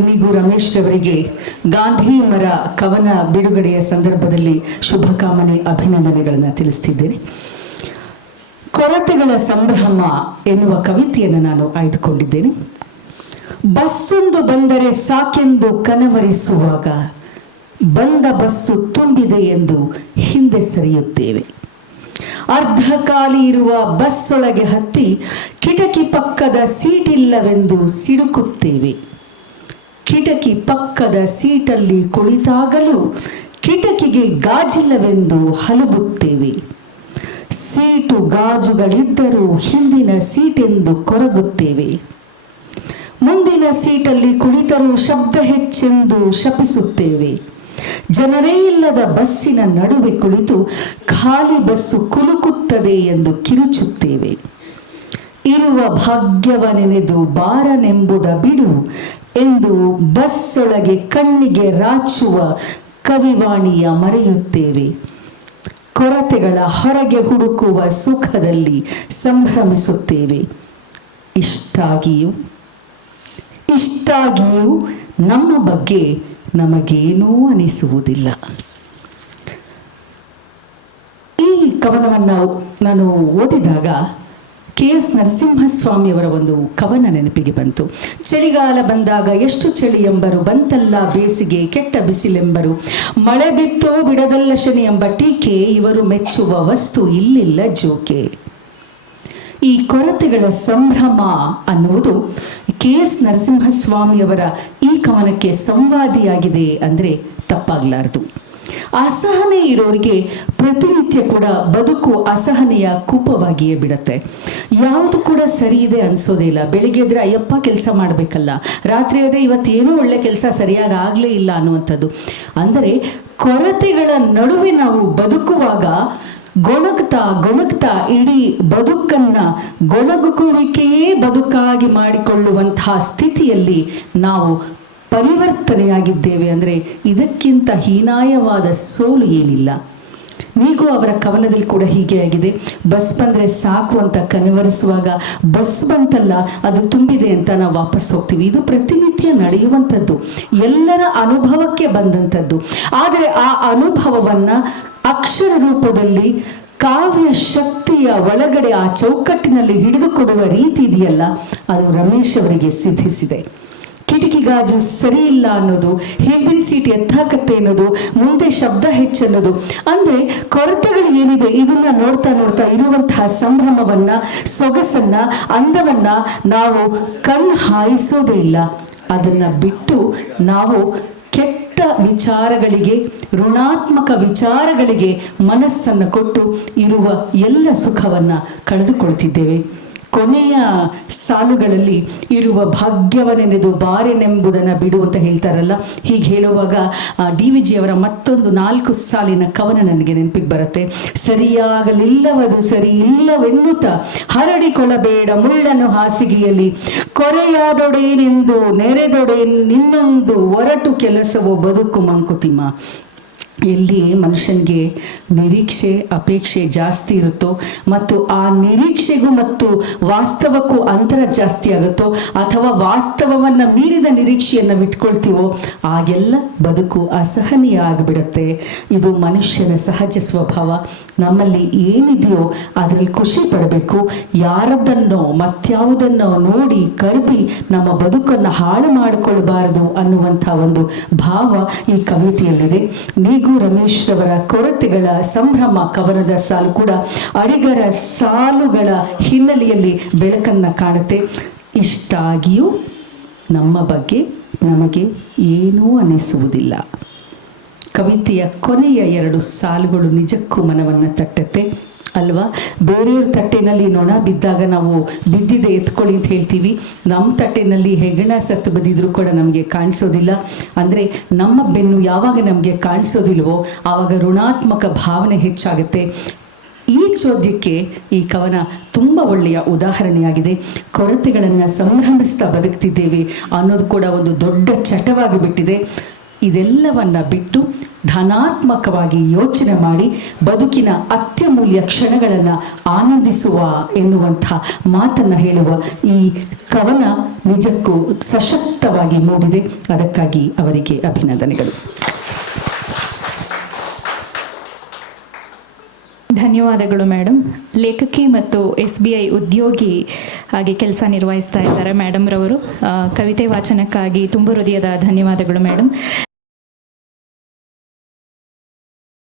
Doctor ನಿಗು Ramesh ರವರಿಗೆ ಗಾಂಧಿ ಮರ ಕವನ ಬಿಡುಗಡೆಯ ಸಂದರ್ಭದಲ್ಲಿ ಶುಭಕಾಮನೆ ಅಭಿನಂದನೆಗಳನ್ನು ತಿಳಿಸ್ತಿದ್ದೇನೆ. ಕೊರತೆಗಳ ಸಂಭ್ರಮ ಎನ್ನುವ ಕವಿತೆಯನ್ನು ನಾನು ಆಯ್ದುಕೊಂಡಿದ್ದೇನೆ. ಬಸ್ಸೊಂದು ಬಂದರೆ ಸಾಕೆಂದು ಕನವರಿಸುವಾಗ ಬಂದ ಬಸ್ಸು ತುಂಬಿದೆ ಎಂದು ಹಿಂದೆ ಸರಿಯುತ್ತೇವೆ. ಅರ್ಧ ಖಾಲಿ ಇರುವ ಬಸ್ ಒಳಗೆ ಹತ್ತಿ ಕಿಟಕಿ ಪಕ್ಕದ ಸೀಟಿಲ್ಲವೆಂದು ಸಿಡುಕುತ್ತೇವೆ. ಕಿಟಕಿ ಪಕ್ಕದ ಸೀಟಲ್ಲಿ ಕುಳಿತಾಗಲೂ ಕಿಟಕಿಗೆ ಗಾಜಿಲ್ಲವೆಂದು ಹಲಬುತ್ತೇವೆ. ಸೀಟು ಗಾಜುಗಳಿದ್ದರೂ ಹಿಂದಿನ ಸೀಟೆಂದು ಕೊರಗುತ್ತೇವೆ. ಮುಂದಿನ ಸೀಟಲ್ಲಿ ಕುಳಿತರೂ ಶಬ್ದ ಹೆಚ್ಚೆಂದು ಶಪಿಸುತ್ತೇವೆ. ಜನರೇ ಇಲ್ಲದ ಬಸ್ಸಿನ ನಡುವೆ ಕುಳಿತು ಖಾಲಿ ಬಸ್ಸು ಕುಲುಕುತ್ತದೆ ಎಂದು ಕಿರುಚುತ್ತೇವೆ. ಇರುವ ಭಾಗ್ಯವ ನೆನೆದು ಬಾರನೆಂಬುದ ಬಿಡು ಎಂದು ಬಸ್ಸೊಳಗೆ ಕಣ್ಣಿಗೆ ರಾಚುವ ಕವಿವಾಣಿಯ ಮರೆಯುತ್ತೇವೆ. ಕೊರತೆಗಳ ಹೊರಗೆ ಹುಡುಕುವ ಸುಖದಲ್ಲಿ ಸಂಭ್ರಮಿಸುತ್ತೇವೆ. ಇಷ್ಟಾಗಿಯೂ ನಮ್ಮ ಬಗ್ಗೆ ನಮಗೇನೂ ಅನಿಸುವುದಿಲ್ಲ. ಈ ಕವನವನ್ನು ನಾನು ಓದಿದಾಗ KS ನರಸಿಂಹಸ್ವಾಮಿಯವರ ಒಂದು ಕವನ ನೆನಪಿಗೆ ಬಂತು. ಚಳಿಗಾಲ ಬಂದಾಗ ಎಷ್ಟು ಚಳಿ ಎಂಬರು, ಬಂತಲ್ಲ ಬೇಸಿಗೆ ಕೆಟ್ಟ ಬಿಸಿಲೆಂಬರು, ಮಳೆ ಬಿತ್ತೋ ಬಿಡದಲ್ಲ ಶನಿ ಎಂಬ ಟೀಕೆ, ಇವರು ಮೆಚ್ಚುವ ವಸ್ತು ಇಲ್ಲಿಲ್ಲ ಜೋಕೆ. ಈ ಕೊರತೆಗಳ ಸಂಭ್ರಮ ಅನ್ನುವುದು KS ನರಸಿಂಹಸ್ವಾಮಿಯವರ ಈ ಕವನಕ್ಕೆ ಸಂವಾದಿಯಾಗಿದೆ ಅಂದರೆ ತಪ್ಪಾಗಲಾರದು. ಅಸಹನೆ ಇರೋರಿಗೆ ಪ್ರತಿನಿತ್ಯ ಕೂಡ ಬದುಕು ಅಸಹನೆಯ ಕೂಪವಾಗಿಯೇ ಬಿಡುತ್ತೆ. ಯಾವುದು ಕೂಡ ಸರಿ ಇದೆ ಅನ್ಸೋದೇ ಇಲ್ಲ. ಬೆಳಿಗ್ಗೆ ಎದ್ರೆ ಅಯ್ಯಪ್ಪ ಕೆಲಸ ಮಾಡಬೇಕಲ್ಲ, ರಾತ್ರಿ ಆದರೆ ಇವತ್ತೇನೂ ಒಳ್ಳೆ ಕೆಲಸ ಸರಿಯಾಗಿ ಆಗಲೇ ಇಲ್ಲ ಅನ್ನುವಂಥದ್ದು. ಅಂದರೆ ಕೊರತೆಗಳ ನಡುವೆ ನಾವು ಬದುಕುವಾಗ ಗೊಣಗ್ತಾ ಇಡೀ ಬದುಕನ್ನ ಗೊಣಗುವಿಕೆಯೇ ಬದುಕಾಗಿ ಮಾಡಿಕೊಳ್ಳುವಂತಹ ಸ್ಥಿತಿಯಲ್ಲಿ ನಾವು ಪರಿವರ್ತನೆಯಾಗಿದ್ದೇವೆ ಅಂದರೆ ಇದಕ್ಕಿಂತ ಹೀನಾಯವಾದ ಸೋಲು ಏನಿಲ್ಲ. ನಿಗೂ ಅವರ ಕವನದಲ್ಲಿ ಕೂಡ ಹೀಗೆ ಆಗಿದೆ. ಬಸ್ ಬಂದರೆ ಸಾಕು ಅಂತ ಕನವರಿಸುವಾಗ ಬಸ್ ಬಂತಲ್ಲ ಅದು ತುಂಬಿದೆ ಅಂತ ನಾವು ವಾಪಸ್ ಹೋಗ್ತೀವಿ. ಇದು ಪ್ರತಿನಿತ್ಯ ನಡೆಯುವಂಥದ್ದು, ಎಲ್ಲರ ಅನುಭವಕ್ಕೆ ಬಂದಂಥದ್ದು. ಆದರೆ ಆ ಅನುಭವವನ್ನು ಅಕ್ಷರ ರೂಪದಲ್ಲಿ ಕಾವ್ಯ ಶಕ್ತಿಯ ಒಳಗಡೆ ಆ ಚೌಕಟ್ಟಿನಲ್ಲಿ ಹಿಡಿದುಕೊಡುವ ರೀತಿ ಇದೆಯಲ್ಲ, ಅದು ರಮೇಶ್ ಅವರಿಗೆ ಸಿದ್ಧಿಸಿದೆ. ಕಿಟಕಿ ಗಾಜು ಸರಿ ಇಲ್ಲ ಅನ್ನೋದು, ಹಿಂದಿನ ಸೀಟ್ ಎತ್ತಾಕತ್ತೆ ಅನ್ನೋದು, ಮುಂದೆ ಶಬ್ದ ಹೆಚ್ಚನ್ನೋದು, ಅಂದರೆ ಕೊರತೆಗಳು ಏನಿದೆ ಇದನ್ನ ನೋಡ್ತಾ ಇರುವಂತಹ ಸಂಭ್ರಮವನ್ನ, ಸೊಗಸನ್ನ, ಅಂದವನ್ನ ನಾವು ಕಣ್ಣು ಹಾಯಿಸೋದೇ ಇಲ್ಲ. ಅದನ್ನ ಬಿಟ್ಟು ನಾವು ಕೆಟ್ಟ ವಿಚಾರಗಳಿಗೆ, ಋಣಾತ್ಮಕ ವಿಚಾರಗಳಿಗೆ ಮನಸ್ಸನ್ನು ಕೊಟ್ಟು ಇರುವ ಎಲ್ಲ ಸುಖವನ್ನ ಕಳೆದುಕೊಳ್ತಿದ್ದೇವೆ. ಕೊನೆಯ ಸಾಲುಗಳಲ್ಲಿ ಇರುವ ಭಾಗ್ಯವನೆನೆದು ಬಾರೆನೆಂಬುದನ್ನು ಬಿಡು ಅಂತ ಹೇಳ್ತಾರಲ್ಲ, ಹೀಗೆ ಹೇಳುವಾಗ DVG ಅವರ ಮತ್ತೊಂದು 4 ಸಾಲಿನ ಕವನ ನನಗೆ ನೆನಪಿಗೆ ಬರುತ್ತೆ. ಸರಿಯಾಗಲಿಲ್ಲವದು ಸರಿ ಇಲ್ಲವೆನ್ನುತ್ತ ಹರಡಿಕೊಳ್ಳಬೇಡ ಮುಳ್ಳನ್ನು ಹಾಸಿಗೆಯಲ್ಲಿ, ಕೊರೆಯಾದೊಡೇನೆಂದು ನೆರೆದೊಡೆ ನಿನ್ನೊಂದು ಒರಟು ಕೆಲಸವೋ ಬದುಕು ಮಂಕುತಿಮ್ಮ. ಎಲ್ಲಿ ಮನುಷ್ಯನಿಗೆ ನಿರೀಕ್ಷೆ ಅಪೇಕ್ಷೆ ಜಾಸ್ತಿ ಇರುತ್ತೋ ಮತ್ತು ಆ ನಿರೀಕ್ಷೆಗೂ ಮತ್ತು ವಾಸ್ತವಕ್ಕೂ ಅಂತರ ಜಾಸ್ತಿ ಆಗುತ್ತೋ, ಅಥವಾ ವಾಸ್ತವವನ್ನು ಮೀರಿದ ನಿರೀಕ್ಷೆಯನ್ನು ಬಿಟ್ಕೊಳ್ತೀವೋ, ಆಗೆಲ್ಲ ಬದುಕು ಅಸಹನೀಯ ಆಗಿಬಿಡುತ್ತೆ. ಇದು ಮನುಷ್ಯನ ಸಹಜ ಸ್ವಭಾವ. ನಮ್ಮಲ್ಲಿ ಏನಿದೆಯೋ ಅದರಲ್ಲಿ ಖುಷಿ ಪಡಬೇಕು. ಯಾರದ್ದನ್ನೋ ಮತ್ಯಾವುದನ್ನೋ ನೋಡಿ ಕರುಬಿ ನಮ್ಮ ಬದುಕನ್ನು ಹಾಳು ಮಾಡಿಕೊಳ್ಬಾರದು ಅನ್ನುವಂಥ ಒಂದು ಭಾವ ಈ ಕವಿತೆಯಲ್ಲಿದೆ. ನಿಗೂ ರಮೇಶ್ ರವರ ಕೊರತೆಗಳ ಸಂಭ್ರಮ ಕವನದ ಸಾಲು ಕೂಡ ಅಡಿಗರ ಸಾಲುಗಳ ಹಿನ್ನೆಲೆಯಲ್ಲಿ ಬೆಳಕನ್ನ ಕಾಣುತ್ತೆ. ಇಷ್ಟಾಗಿಯೂ ನಮ್ಮ ಬಗ್ಗೆ ನಮಗೆ ಏನೂ ಅನಿಸುವುದಿಲ್ಲ. ಕವಿತೆಯ ಕೊನೆಯ 2 ಸಾಲುಗಳು ನಿಜಕ್ಕೂ ಮನವನ್ನು ತಟ್ಟುತ್ತೆ ಅಲ್ವಾ? ಬೇರೆಯವ್ರ ತಟ್ಟೆನಲ್ಲಿ ನೊಣ ಬಿದ್ದಾಗ ನಾವು ಬಿದ್ದಿದೆ ಎತ್ಕೊಳ್ಳಿ ಅಂತ ಹೇಳ್ತೀವಿ. ನಮ್ಮ ತಟ್ಟೆನಲ್ಲಿ ಹೆಗ್ಗಣ ಸತ್ತು ಬದಿದ್ರೂ ಕೂಡ ನಮಗೆ ಕಾಣಿಸೋದಿಲ್ಲ. ಅಂದರೆ ನಮ್ಮ ಬೆನ್ನು ಯಾವಾಗ ನಮಗೆ ಕಾಣಿಸೋದಿಲ್ವೋ ಆವಾಗ ಋಣಾತ್ಮಕ ಭಾವನೆ ಹೆಚ್ಚಾಗುತ್ತೆ. ಈ ಚೋದ್ಯಕ್ಕೆ ಈ ಕವನ ತುಂಬ ಒಳ್ಳೆಯ ಉದಾಹರಣೆಯಾಗಿದೆ. ಕೊರತೆಗಳನ್ನು ಸಂಭ್ರಮಿಸ್ತಾ ಬದುಕ್ತಿದ್ದೇವೆ ಅನ್ನೋದು ಕೂಡ ಒಂದು ದೊಡ್ಡ ಚಟವಾಗಿ ಬಿಟ್ಟಿದೆ. ಇದೆಲ್ಲವನ್ನ ಬಿಟ್ಟು ಧನಾತ್ಮಕವಾಗಿ ಯೋಚನೆ ಮಾಡಿ ಬದುಕಿನ ಅತ್ಯಮೂಲ್ಯ ಕ್ಷಣಗಳನ್ನು ಆನಂದಿಸುವ ಎನ್ನುವಂಥ ಮಾತನ್ನು ಹೇಳುವ ಈ ಕವನ ನಿಜಕ್ಕೂ ಸಶಕ್ತವಾಗಿ ಮೂಡಿದೆ. ಅದಕ್ಕಾಗಿ ಅವರಿಗೆ ಅಭಿನಂದನೆಗಳು. ಧನ್ಯವಾದಗಳು ಮೇಡಮ್. ಲೇಖಕಿ ಮತ್ತು SBI ಉದ್ಯೋಗಿ ಆಗಿ ಕೆಲಸ ನಿರ್ವಹಿಸ್ತಾ ಇದ್ದಾರೆ ಮೇಡಮ್ರವರು. ಕವಿತೆ ವಾಚನಕ್ಕಾಗಿ ತುಂಬ ಹೃದಯದ ಧನ್ಯವಾದಗಳು ಮೇಡಮ್.